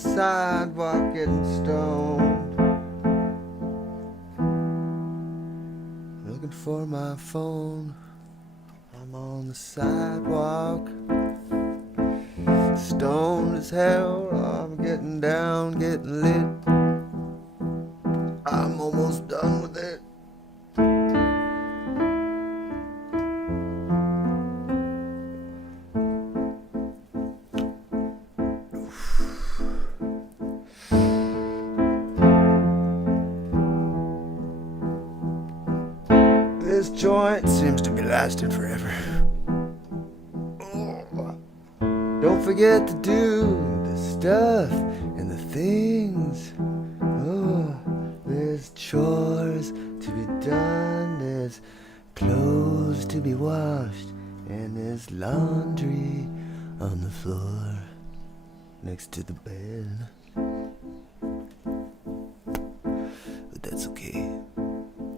sidewalk getting stoned, looking for my phone. I'm on the sidewalk, stoned as hell. I'm getting down, getting lit. I'm almost done with it. This joint seems to be lasting forever. Oh. Don't forget to do the stuff and the things. Oh, there's chores to be done, there's clothes to be washed, and there's laundry on the floor next to the bed. But that's okay.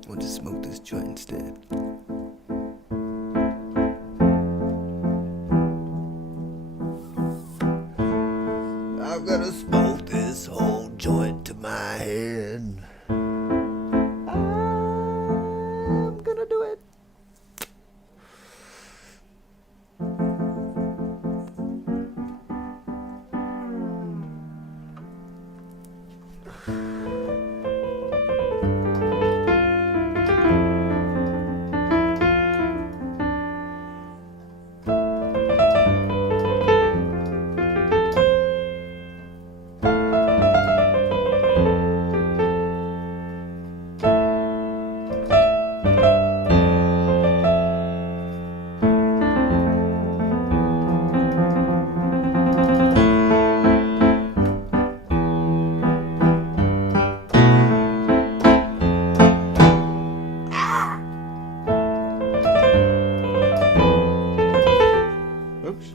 We'll just smoke this joint instead. I'm gonna smoke this whole joint to my head. I'm gonna do it. Oops.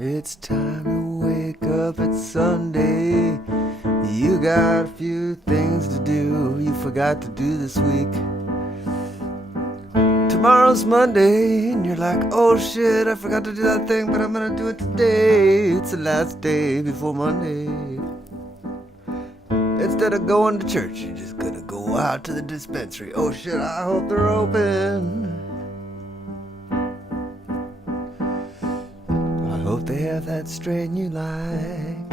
It's time to wake up, it's Sunday. You got a few things to do you forgot to do this week. Tomorrow's Monday, and you're like, oh shit, I forgot to do that thing, but I'm gonna do it today. It's the last day before Monday. Instead of going to church, you're just gonna go out to the dispensary. Oh shit, I hope they're open. I hope they have that strain you like.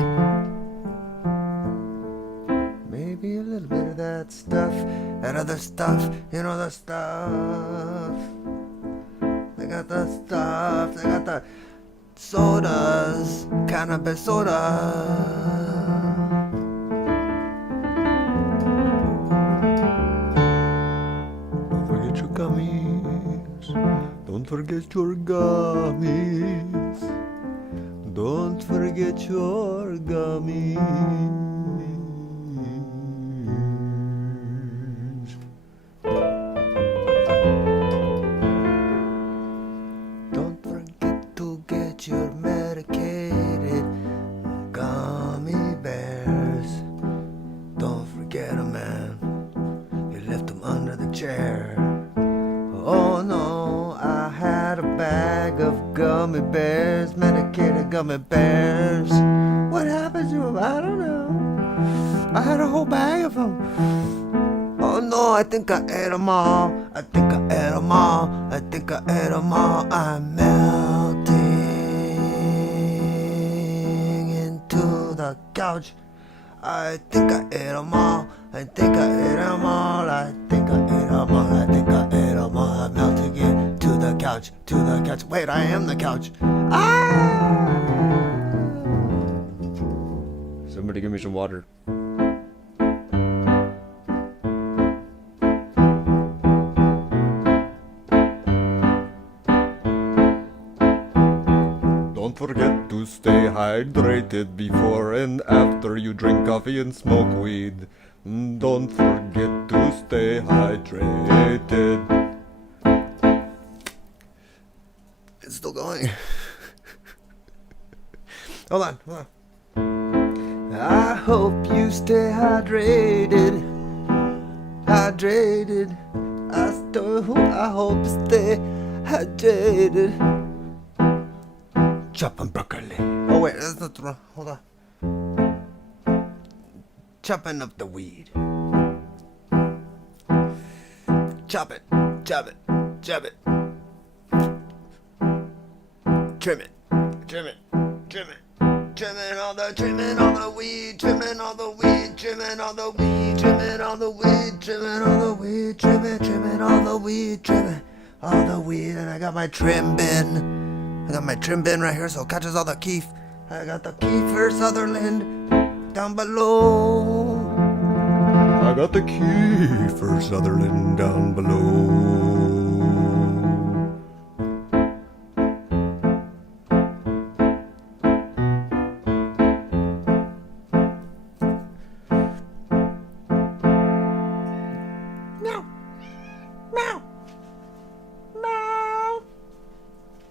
Maybe a little bit of that stuff, that other stuff, you know, the stuff. They got the stuff, they got the sodas, cannabis soda. Your gummies. Don't forget your gummies. Don't forget your gummies. Don't forget to get your medicated gummy bears. Don't forget 'em, man. You left 'em under the chair. Oh no, I had a bag of gummy bears, medicated gummy bears. What happened to them? I don't know. I had a whole bag of them. Oh no, I think I ate them all. I think I ate them all. I think I ate them all. I'm melting into the couch. I think I ate them all. I think I ate them all. I think I ate them all. I think I ate them all. I'm melting into the couch, to the couch. Wait, I am the couch. Ah! Somebody give me some water. Don't forget to stay hydrated before and after you drink coffee and smoke weed. Don't forget to stay hydrated. It's still going. Hold on. I hope you stay hydrated. Hydrated. water. I hope to stay hydrated. Chopping broccoli. Oh wait, that's not wrong. Hold on. Chopping up the weed. Chop it, chop it, chop it. Trim it, trim it, trim it. Trimming all the weed, trimming all the weed, trimming all the weed, trimming all the weed, trimming all the weed, trimming all the weed, trimming all the weed. And I got my trim bin. I got my trim bin right here, so it catches all the keef. I got the Kiefer Sutherland down below. I got the Kiefer Sutherland down below.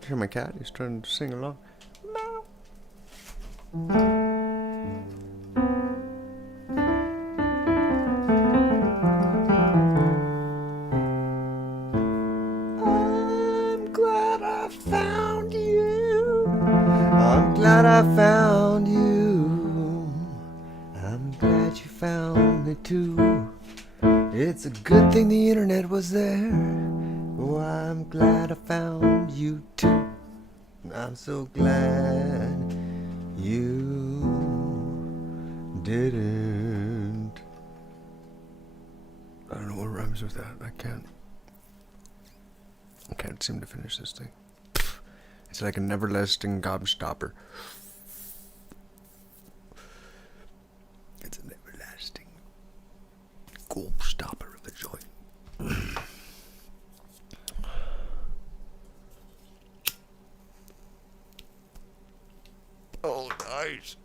Hear my cat? He's trying to sing along. Meow. I'm glad I found you. I'm glad I found you. I'm glad you found me too. It's a good thing the internet was there. Oh, I'm glad I found you too. I'm so glad you didn't. I don't know what rhymes with that. I can't seem to finish this thing. It's like an everlasting gobstopper. It's an everlasting gobstopper of a joint. Oh, nice.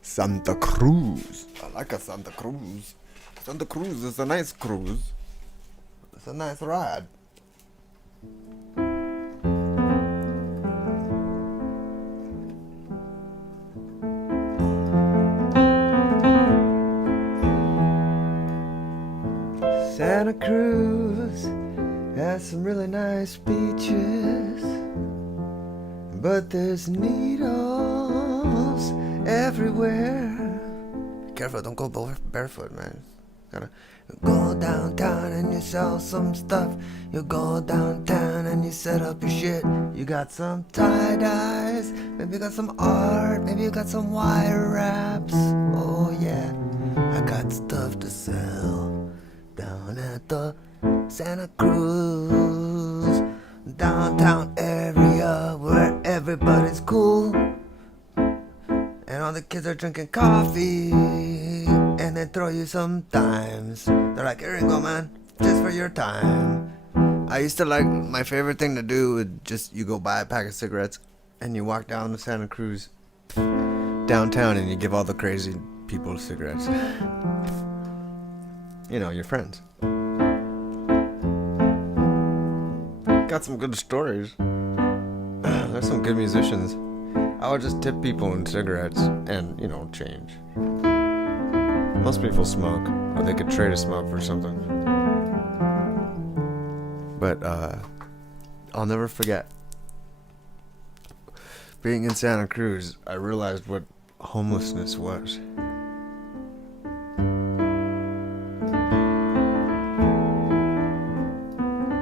Santa Cruz. I like a Santa Cruz. Santa Cruz is a nice cruise. It's a nice ride. Santa Cruz has some really nice beaches, but there's needles everywhere. Be careful, don't go barefoot, man. Gotta go downtown and you sell some stuff. You go downtown and you set up your shit. You got some tie-dyes, maybe you got some art, maybe you got some wire wraps. Oh yeah, I got stuff to sell down at the Santa Cruz downtown area where everybody's cool and all the kids are drinking coffee and they throw you some dimes. They're like, here you go, man, just for your time. I used to like, my favorite thing to do would just, you go buy a pack of cigarettes and you walk down to Santa Cruz downtown and you give all the crazy people cigarettes. You know, your friends. Got some good stories. There's some good musicians. I would just tip people in cigarettes and, you know, change. Most people smoke, or they could trade a smoke for something. But I'll never forget being in Santa Cruz. I realized what homelessness was.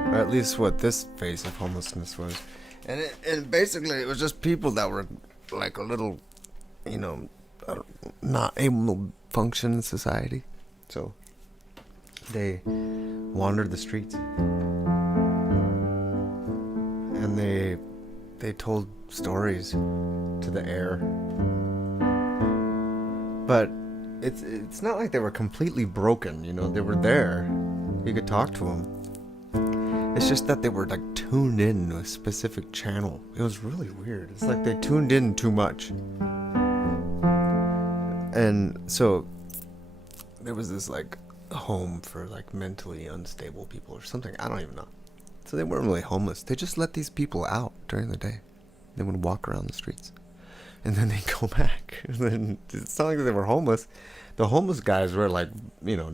Or at least what this phase of homelessness was. And basically it was just people that were like a little, you know, not able to function in society. So they wandered the streets. And they told stories to the air. But it's not like they were completely broken, you know, they were there. You could talk to them. It's just that they were like tuned in to a specific channel. It was really weird. It's like they tuned in too much. And so there was this like home for like mentally unstable people or something. I don't even know. So they weren't really homeless. They just let these people out during the day. They would walk around the streets. and then they go back. And then it's not like they were homeless. The homeless guys were like,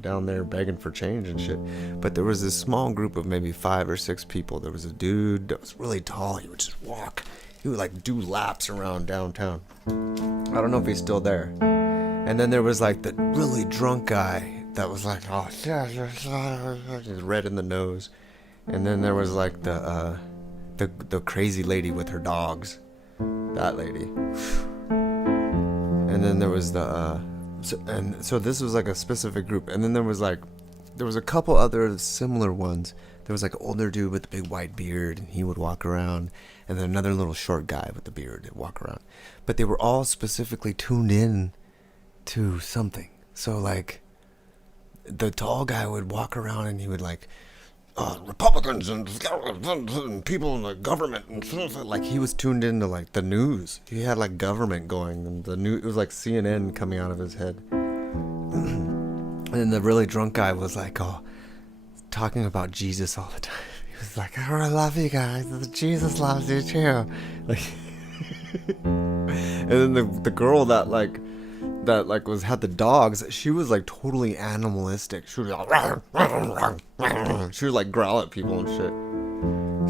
down there begging for change and shit. But there was this small group of maybe 5 or 6 people. There was a dude that was really tall. He would just walk. He would like do laps around downtown. I don't know if he's still there. And then there was like the really drunk guy that was like, oh, he's red in the nose. And then there was like the crazy lady with her dogs. That lady. And then there was so this was like a specific group. And then there was a couple other similar ones. There was like an older dude with a big white beard, and he would walk around. And then another little short guy with the beard would walk around. But they were all specifically tuned in to something. So like the tall guy would walk around and he would like, Republicans and people in the government, and like he was tuned into like the news. He had like government going, and the news, it was like CNN coming out of his head. And then the really drunk guy was like, talking about Jesus all the time. He was like, I love you guys. Jesus loves you too. Like, and then the girl that had the dogs, she was like totally animalistic. She was like growl at people and shit.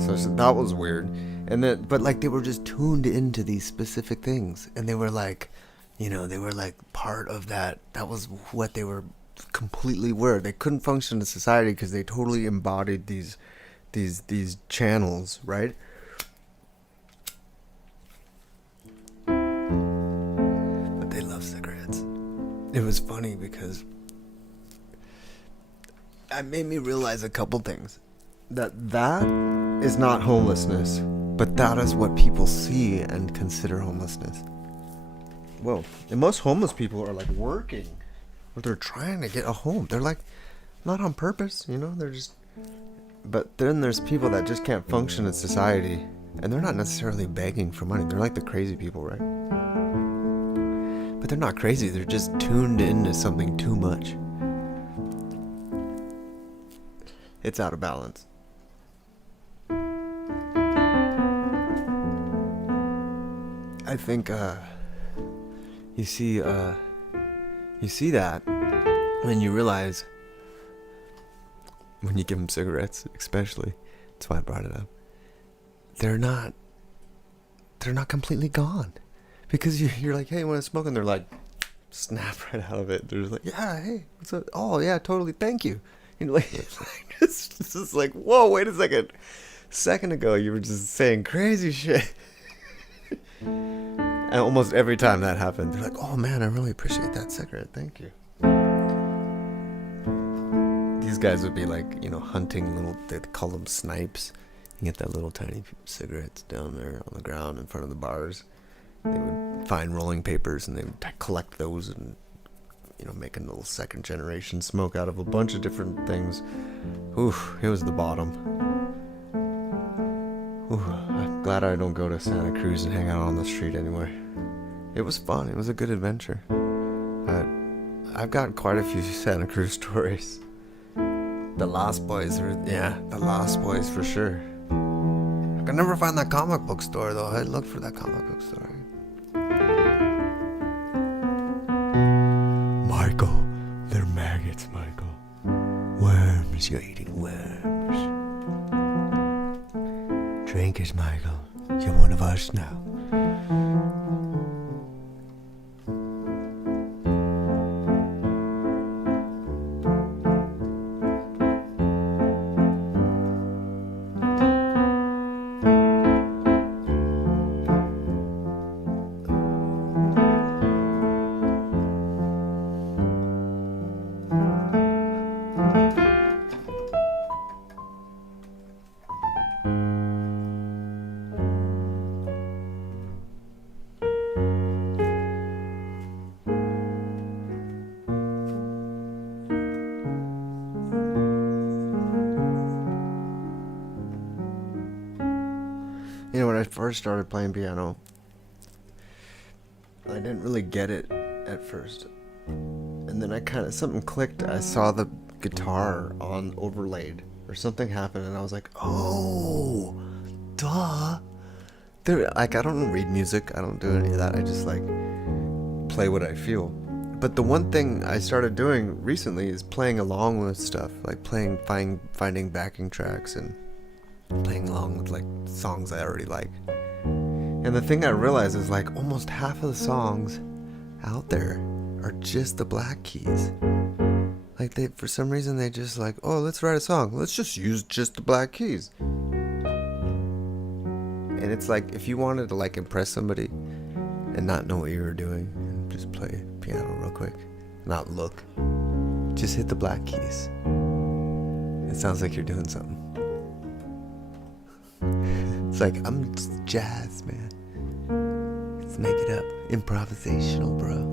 So that was weird. And then, but like they were just tuned into these specific things, and they were like, they were like part of that. That was what they were completely were. They couldn't function in society because they totally embodied these channels, right? But they love cigarettes. It was funny because it made me realize a couple things. That is not homelessness, but that is what people see and consider homelessness. Well, and most homeless people are like working, or they're trying to get a home. They're like not on purpose, they're just. But then there's people that just can't function in society, and they're not necessarily begging for money. They're like the crazy people, right? But they're not crazy. They're just tuned into something too much. It's out of balance. I think you see that when you realize, when you give them cigarettes, especially, that's why I brought it up, they're not completely gone. Because you're like, hey, you want to smoke? And they're like, snap right out of it. They're just like, yeah, hey, what's up? Oh, yeah, totally, thank you. Like, it's just like, whoa, wait a second. A second ago, you were just saying crazy shit. And almost every time that happened, they're like, oh man, I really appreciate that cigarette, thank you. These guys would be like, hunting little, they call them snipes. You get that little tiny cigarettes down there on the ground in front of the bars. They would find rolling papers and they would collect those and, make a little second generation smoke out of a bunch of different things. Oof, it was the bottom. Ooh, I'm glad I don't go to Santa Cruz and hang out on the street anymore. It was fun. It was a good adventure. But I've got quite a few Santa Cruz stories. The Lost Boys the Lost Boys for sure. I could never find that comic book store though. I looked for that comic book store. Michael, they're maggots, Michael. Worms, you're eating worms. Drink it, Michael. You're one of us now. When I first started playing piano, I didn't really get it at first. And then something clicked. I saw the guitar on overlaid or something happened and I was like, oh, duh. Like, I don't read music. I don't do any of that. I just like play what I feel. But the one thing I started doing recently is playing along with stuff, like finding backing tracks and playing along with like songs I already like. And the thing I realized is like almost half of the songs out there are just the black keys. Like for some reason they just like, oh, let's write a song. Let's just use just the black keys. And it's like if you wanted to like impress somebody and not know what you were doing, and just play piano real quick, not look, just hit the black keys. It sounds like you're doing something. It's like, I'm just jazz, man. Let's make it up. Improvisational, bro.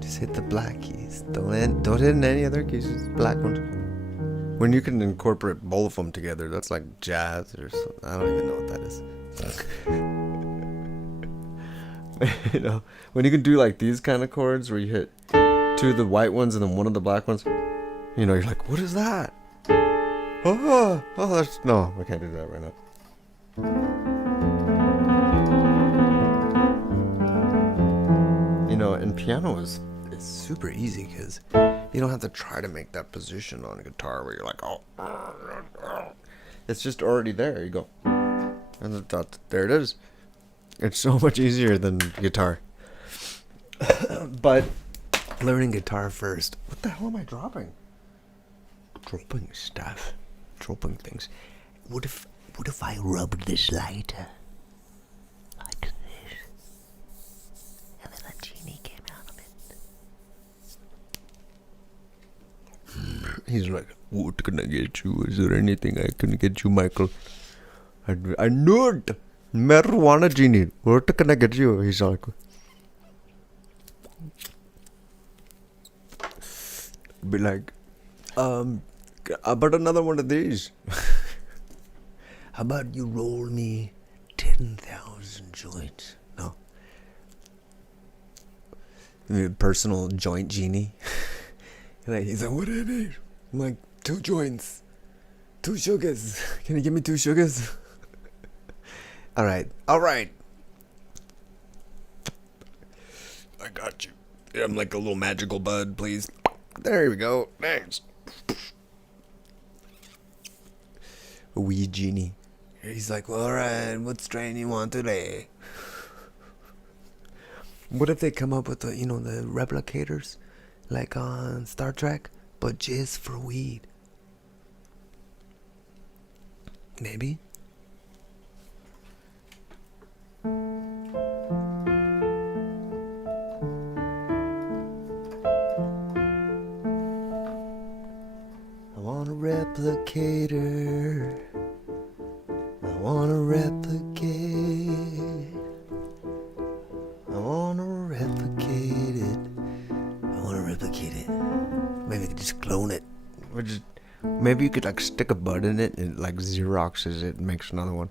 Just hit the black keys. Don't hit any other keys, just black ones. When you can incorporate both of them together, that's like jazz or something. I don't even know what that is. You know, when you can do like these kind of chords where you hit two of the white ones and then one of the black ones, you know, you're like, what is that? Oh, that's, no, I can't do that right now. You know, and piano is super easy because you don't have to try to make that position on a guitar where you're like, oh, it's just already there. You go, and there it is. It's so much easier than guitar. But learning guitar first. What the hell am I dropping? Dropping stuff. Dropping things. What if I rubbed this lighter like this, and then a genie came out of it? He's like, what can I get you? Is there anything I can get you, Michael? I knew it. Marijuana genie. What can I get you? He's like, be like, about another one of these. How about you roll me 10,000 joints? No. Personal joint genie. He's like, what do you need? I'm like, 2 joints. 2 sugars. Can you give me 2 sugars? All right. I got you. I'm like a little magical bud, please. There we go. Thanks. A wee genie. He's like, well, all right, what strain you want today? What if they come up with the replicators, like on Star Trek, but just for weed? Maybe. I want a replicator. I want to replicate. I want to replicate it. I want to replicate it. Maybe I could just clone it. Maybe you could like stick a bud in it and like Xeroxes it and makes another one.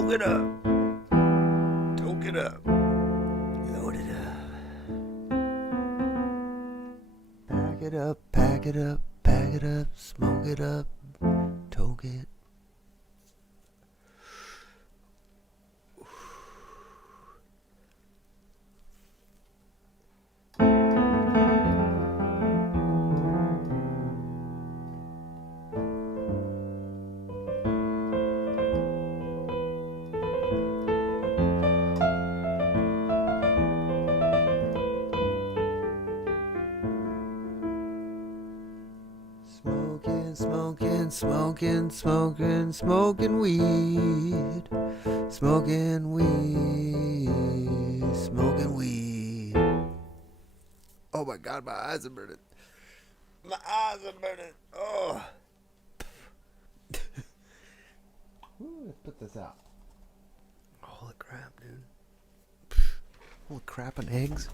Toke it up. Toke it up. Load it up. Pack it up, pack it up, pack it up, smoke it up, toke it. Smoking weed. Smoking weed. Smoking weed. Oh my God, my eyes are burning. My eyes are burning. Oh. Ooh, let's put this out. Holy crap, dude. Holy crap and eggs.